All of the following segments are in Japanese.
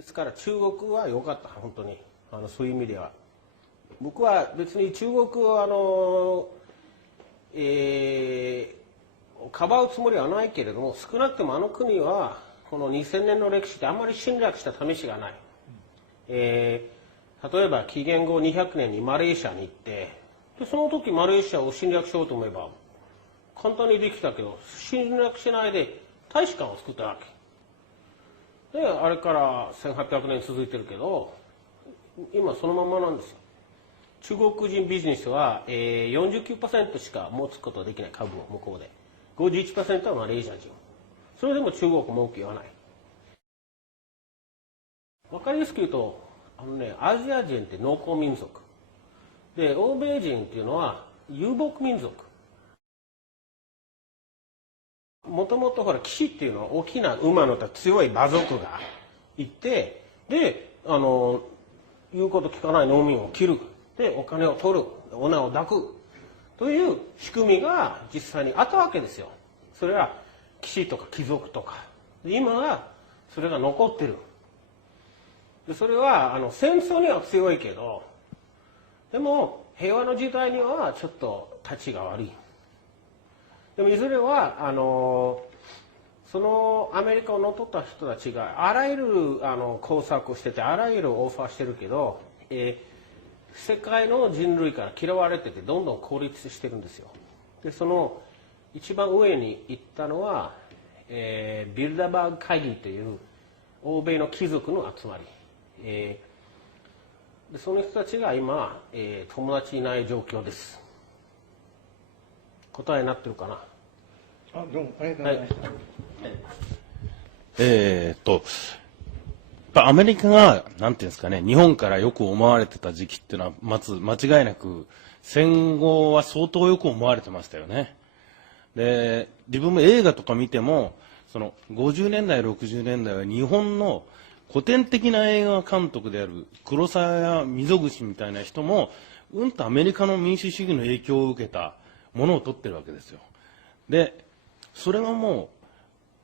ですから中国は良かった、本当にそういう意味では。僕は別に中国をかばうつもりはないけれども、少なくともあの国はこの2000年の歴史であんまり侵略した試しがない。例えば紀元後200年にマレーシアに行って、でその時マレーシアを侵略しようと思えば簡単にできたけど、侵略しないで大使館を作ったわけで、あれから1800年続いてるけど、今そのままなんですよ。中国人ビジネスは、49% しか持つことができない株を向こうで、51% はマレーシア人。それでも中国文句言わない。わかりやすく言うと、アジア人って農耕民族で、欧米人っていうのは遊牧民族。もともとほら騎士っていうのは大きな馬の強い馬族がいて、で言うこと聞かない農民を切る、でお金を取る、女を抱くという仕組みが実際にあったわけですよ。それは騎士とか貴族とか。で今はそれが残ってる。でそれは戦争には強いけど、でも平和の時代にはちょっと立ちが悪い。でもいずれはそのアメリカを乗っ取った人たちがあらゆる工作をしてて、あらゆるオファーしてるけど、世界の人類から嫌われててどんどん孤立してるんですよ。でその一番上に行ったのは、ビルダバーグ会議という欧米の貴族の集まり、でその人たちが今、友達いない状況です。答えになってるかな。どうもありがとうございました。アメリカが、なんていうんですかね、日本からよく思われてた時期っていうのは、まず間違いなく、戦後は相当よく思われてましたよね。で、自分も映画とか見ても、その50年代、60年代は日本の古典的な映画監督である黒沢や溝口みたいな人も、とアメリカの民主主義の影響を受けたものを撮ってるわけですよ。で、それがもう、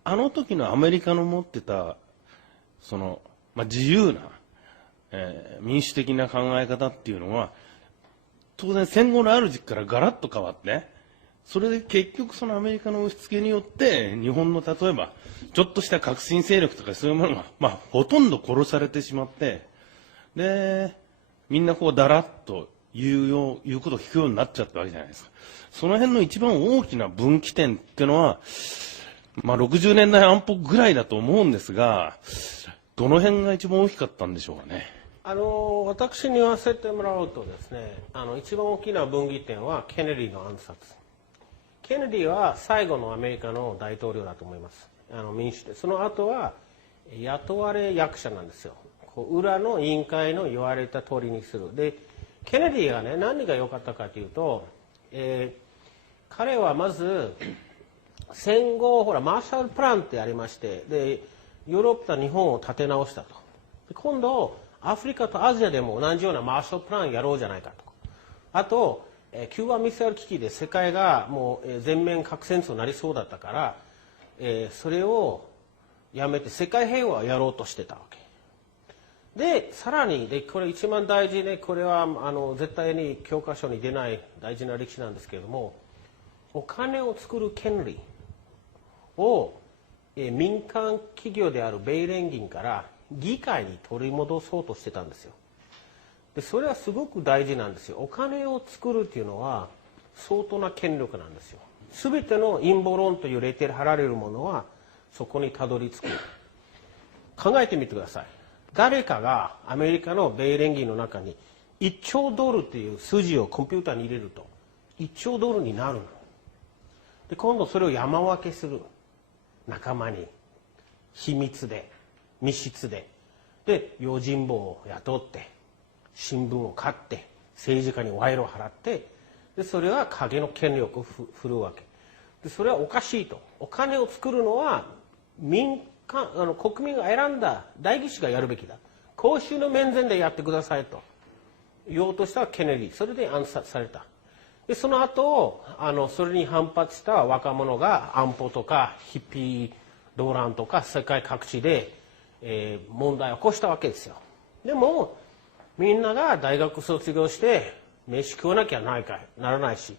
あの時のアメリカの持ってた、その、自由な、民主的な考え方っていうのは、当然戦後のある時期からガラッと変わって、それで結局そのアメリカの押し付けによって、日本の例えば、ちょっとした革新勢力とかそういうものが、ほとんど殺されてしまって、で、みんなこうだらっと言うことを聞くようになっちゃったわけじゃないですか。その辺の一番大きな分岐点っていうのは、60年代安保ぐらいだと思うんですが、どの辺が一番大きかったんでしょうかね。私に言わせてもらうとですね、一番大きな分岐点はケネディの暗殺。ケネディは最後のアメリカの大統領だと思います。民主で。その後は雇われ役者なんですよ。裏の委員会の言われた通りにする。で、ケネディがね、何が良かったかというと、彼はまず戦後マーシャルプランってありまして、でヨーロッパと日本を立て直したと。で今度アフリカとアジアでも同じようなマーシャルプランやろうじゃないかと。あとキューバミサイル危機で世界がもう全面核戦争になりそうだったから、それをやめて世界平和をやろうとしてたわけで、さらにこれ一番大事ね、これは絶対に教科書に出ない大事な歴史なんですけれども、お金を作る権利を民間企業である米連銀から議会に取り戻そうとしてたんですよ。でそれはすごく大事なんですよ。お金を作るっていうのは相当な権力なんですよ。すべての陰謀論というレッテル貼られるものはそこにたどり着く。考えてみてください。誰かがアメリカの米連銀の中に1兆ドルっていう数字をコンピューターに入れると1兆ドルになるの。で今度それを山分けする。仲間に秘密で密室で、で用心棒を雇って新聞を買って政治家に賄賂を払って、でそれは影の権力を振るわけで、それはおかしいと。お金を作るのは国民が選んだ代議士がやるべきだ、公衆の面前でやってくださいと言おうとしたケネディ。それで暗殺された。でその後それに反発した若者が安保とかヒッピー動乱とか世界各地で、問題を起こしたわけですよ。でもみんなが大学卒業して飯食わなきゃならないし、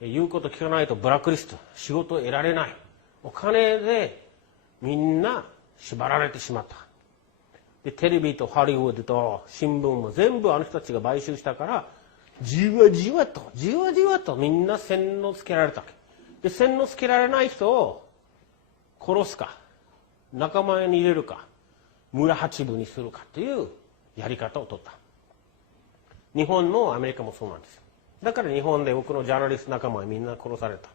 言うこと聞かないとブラックリスト、仕事を得られない、お金でみんな縛られてしまった。でテレビとハリウッドと新聞も全部あの人たちが買収したから、じわじわとみんな洗脳つけられたわけで、洗脳つけられない人を殺すか仲間に入れるか村八分にするかというやり方を取った。日本もアメリカもそうなんですよ。だから日本で僕のジャーナリスト仲間はみんな殺された。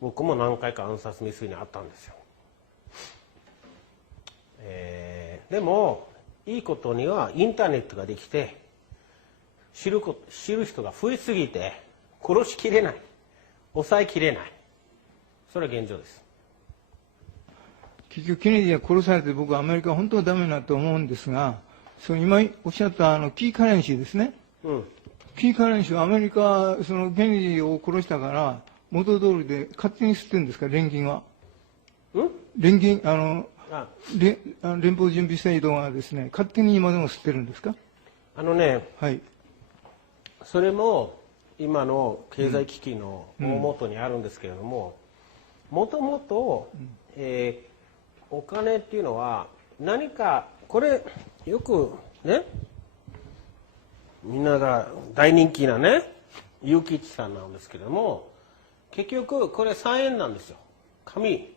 僕も何回か暗殺未遂にあったんですよ。でもいいことにはインターネットができて知る人が増えすぎて殺しきれない、抑えきれない、それは現状です。結局ケネディは殺されて、僕はアメリカは本当はダメだと思うんですが、その今おっしゃったキーカレンシーですね。キーカレンシーはアメリカはそのケネディを殺したから元通りで勝手に吸ってるんですか、連銀は。連銀連邦準備制度はですね、勝手に今でも吸ってるんですか。はい、それも今の経済危機の大元にあるんですけれども、もともとお金っていうのは何か、これよくね、みんなが大人気なね結城一さんなんですけれども、結局これ3円なんですよ、紙。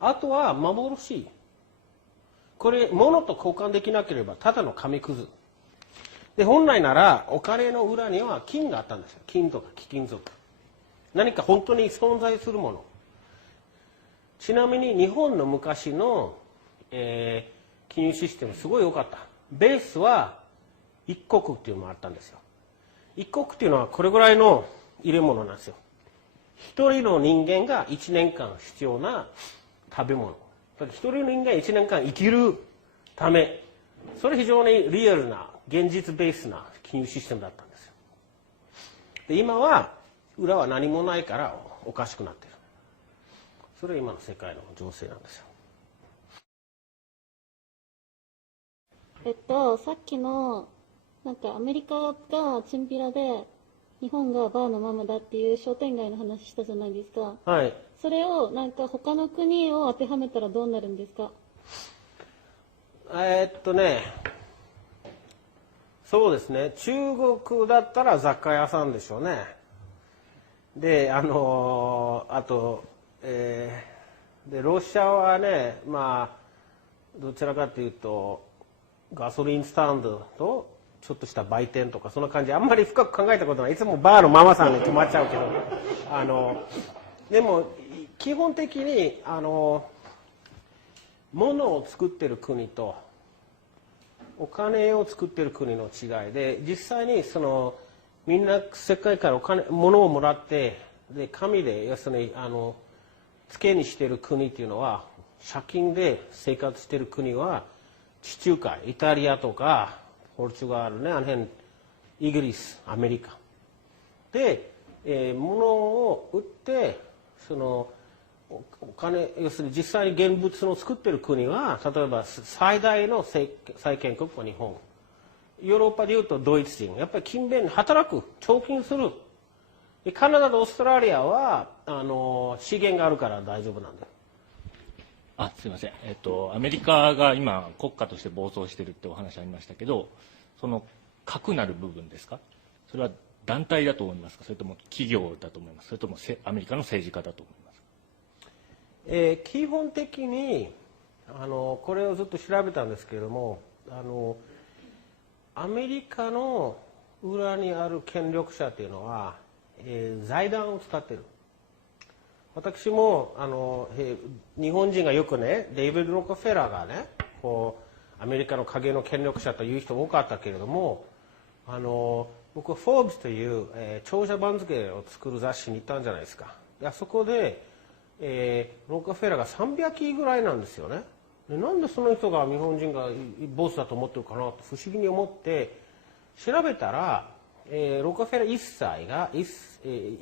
あとは幻。これ物と交換できなければただの紙くずで、本来ならお金の裏には金があったんですよ。金とか貴金属、何か本当に存在するもの。ちなみに日本の昔の、金融システムすごい良かった。ベースは一国っていうのもあったんですよ。一国っていうのはこれぐらいの入れ物なんですよ。一人の人間が1年間必要な食べ物。一人の人間1年間生きるため、それ非常にリアルな現実ベースな金融システムだったんですよ。で今は裏は何もないからおかしくなっている。それが今の世界の情勢なんですよ。さっきのなんかアメリカがチンピラで日本がバーのママだっていう商店街の話したじゃないですか。はい。それをなんか他の国を当てはめたらどうなるんですか。そうですね、中国だったら雑貨屋さんでしょうね。であと、でロシアはね、どちらかというとガソリンスタンドとちょっとした売店とかそんな感じ。あんまり深く考えたことない。いつもバーのママさんに決まっちゃうけどでも基本的に物を作ってる国とお金を作ってる国の違いで、実際にみんな世界から物をもらってで紙で要するに付けにしてる国っていうのは、借金で生活してる国は地中海、イタリアとかポルトガルね、あの辺、イギリス、アメリカで、物を売ってお金、要するに実際に現物の作ってる国は、例えば最大の債権国は日本、ヨーロッパでいうとドイツ人、やっぱり勤勉に働く、貯金する。カナダとオーストラリアは資源があるから大丈夫なんだよ。すいません、アメリカが今国家として暴走してるってお話ありましたけど、その核なる部分ですか、それは団体だと思いますか、それとも企業だと思いますか、それともアメリカの政治家だと思いますか。基本的にこれをずっと調べたんですけれども、アメリカの裏にある権力者っていうのは、財団を使ってる。私も日本人がよくね、デイビッド・ロックフェラーがね、アメリカの影の権力者という人多かったけれども、僕は「フォーブス」という、長者番付を作る雑誌に行ったんじゃないですか。であそこで、ロックフェラーが300位ぐらいなんですよね。でなんでその人が日本人がボスだと思ってるかなって不思議に思って調べたら、ロックフェラー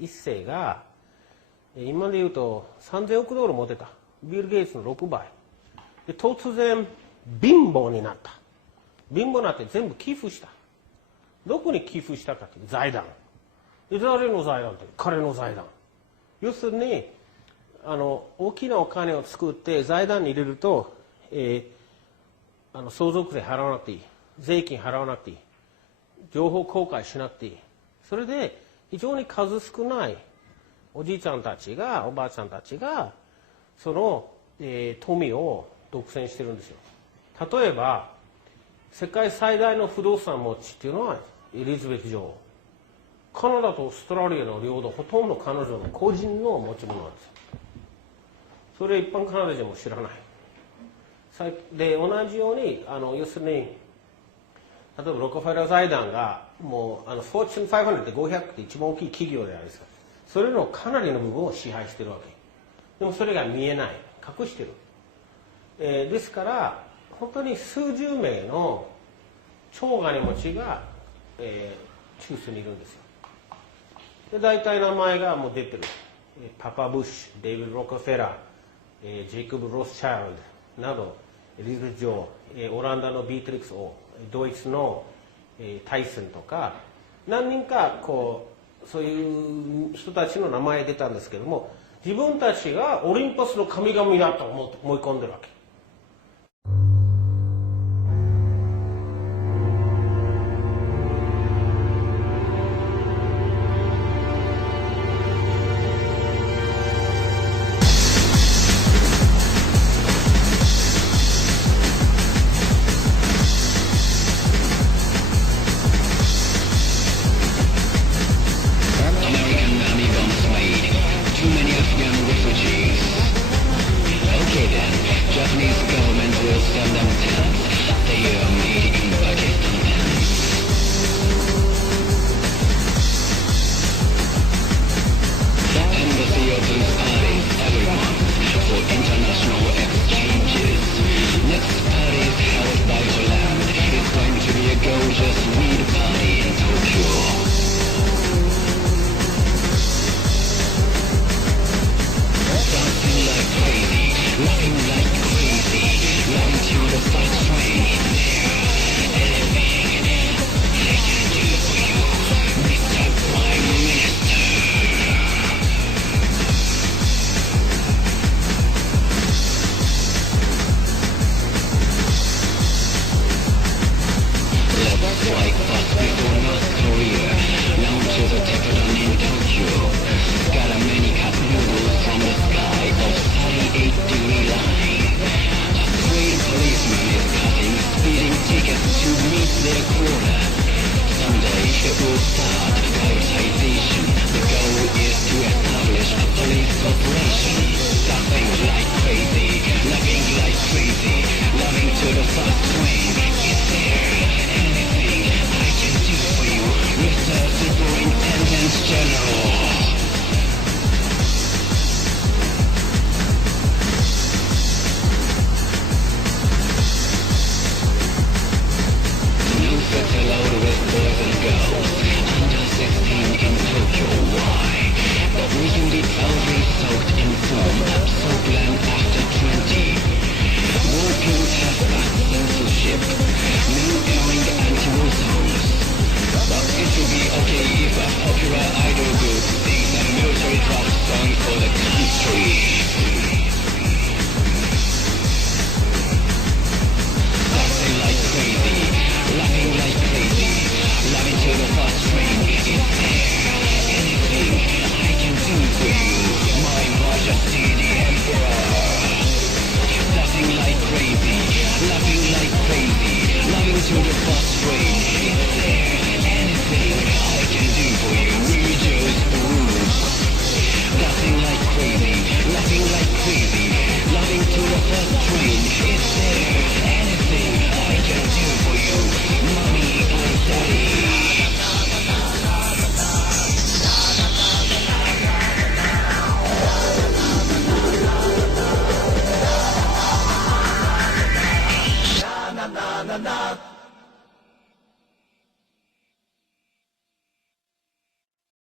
一世が今で言うと3000億ドル持ってた。ビル・ゲイツの6倍。で突然貧乏になった。貧乏になって全部寄付した。どこに寄付したかという財団。で誰の財団って彼の財団。要するに大きなお金を作って財団に入れると、相続税払わなくていい、税金払わなくていい、情報公開しなくていい。それで非常に数少ないおじいちゃんたちがおばあちゃんたちがその、富を独占してるんですよ。例えば世界最大の不動産持ちっていうのはエリザベス女王。カナダとオーストラリアの領土ほとんど彼女の個人の持ち物なんですよ。それ一般カナダ人も知らない。で同じように要するに例えばロックフェラー財団がもうフォーチュン500って500って一番大きい企業じゃないですか。それのかなりの部分を支配してるわけ。でもそれが見えない、隠してる。ですから本当に数十名の超金持ちが、中枢にいるんですよ。で大体名前がもう出てる。パパ・ブッシュ、デイビッド・ロックフェラー、ジェイコブ・ロスチャイルドなど、エリザベス女王、オランダのビートリックス王、ドイツの、タイソンとか何人かそういう人たちの名前出たんですけども、自分たちがオリンパスの神々だと思い込んでるわけ。Loving like crazy, loving to the fast train.